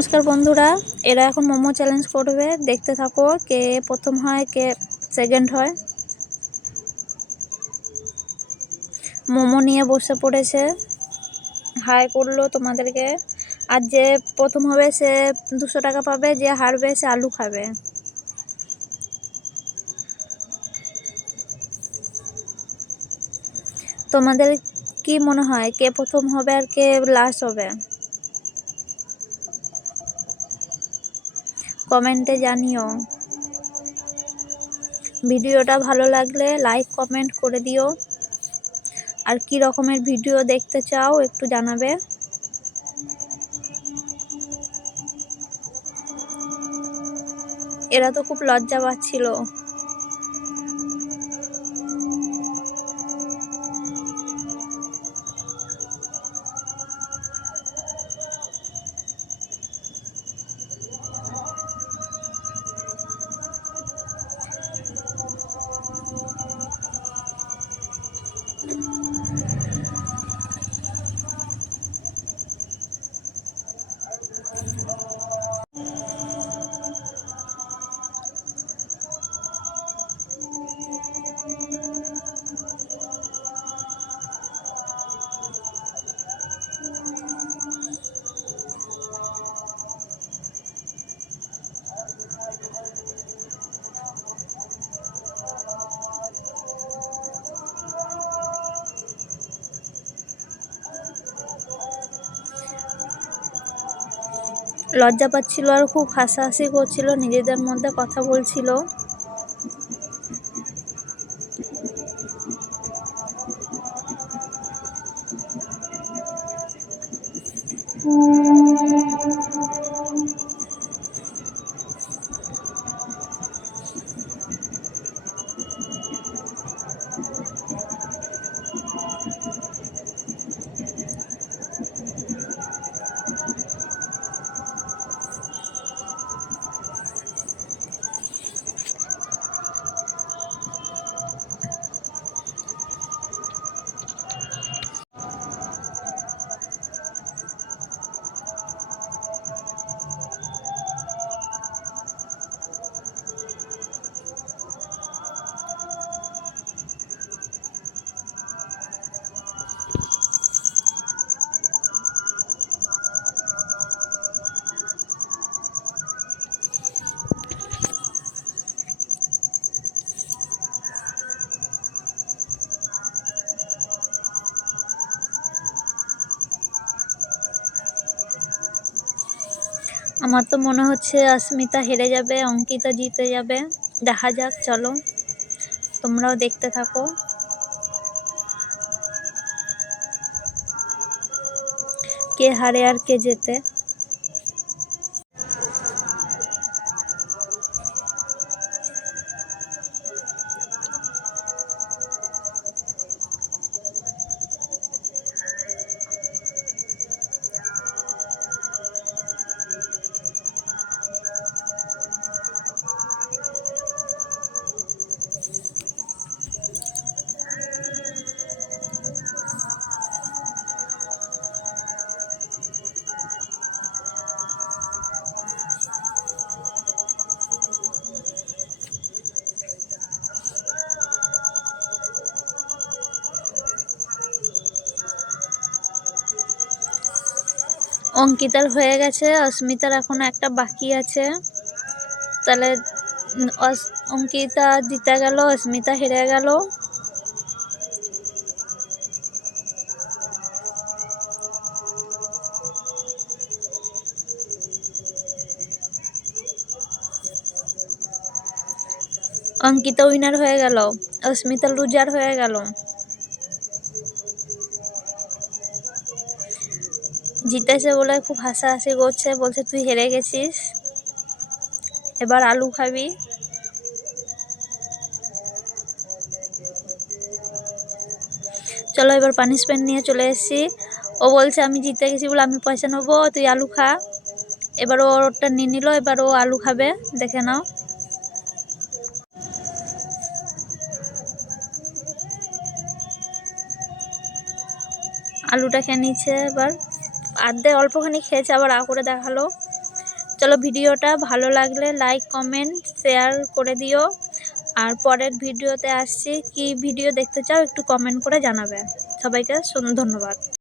নমস্কার বন্ধুরা, এরা এখন মোমো চ্যালেঞ্জ করবে। দেখতে থাকো কে প্রথম হয় কে সেকেন্ড হয়। মোমো নিয়ে বসে পড়েছে, হাই করলো তোমাদেরকে। আর যে প্রথম হবে সে 200 টাকা পাবে, যে হারবে সে আলু খাবে। তোমাদের কি মনে হয় কে প্রথম হবে আর কে লাস্ট হবে? কমেন্টে জানিও। ভিডিওটা ভালো লাগলে লাইক কমেন্ট করে দিও। আর কি রকমের ভিডিও দেখতে চাও একটু জানাবে। এরা তো খুব লজ্জা পাচ্ছিল। লজ্জা পাচ্ছিল আর খুব হাসাহাসি করছিল, নিজেদের মধ্যে কথা বলছিল। আমার তো মনে হচ্ছে অস্মিতা হেরে যাবে, অঙ্কিতা জিতে যাবে। দেখা যাক, চলো তোমরাও দেখতে থাকো। কে হারে আর কে জেতে। অঙ্কিতার হয়ে গেছে, অস্মিতার এখনো একটা বাকি আছে। তাহলে অঙ্কিতা জিতে গেল, অস্মিতা হেরে গেল। অঙ্কিতা উইনার হয়ে গেল, অস্মিতা লুজার হয়ে গেল। জিতেছে বলে খুব হাসাহাসি করছে, বলছে তুই হেরে গেছিস, এবার আলু খাবি। চলো এবার পানিশমেন্ট নিয়ে চলে এসেছি। ও বলছে আমি জিতে গেছি বলে আমি পয়সা নেবো, তুই আলু খা। এবার ও ওরটা নিয়ে নিল, এবার ও আলু খাবে, দেখে নাও। আলুটা খেয়ে নিচ্ছে, এবার অল্পখানি খেয়েছে, আবার করে দেখালো। চলো ভিডিওটা ভালো লাগলে লাইক কমেন্ট শেয়ার করে দিও। আর পরের ভিডিওতে আসছি, কি ভিডিও দেখতে চাও একটু কমেন্ট করে জানাবে। সবাইকে ধন্যবাদ।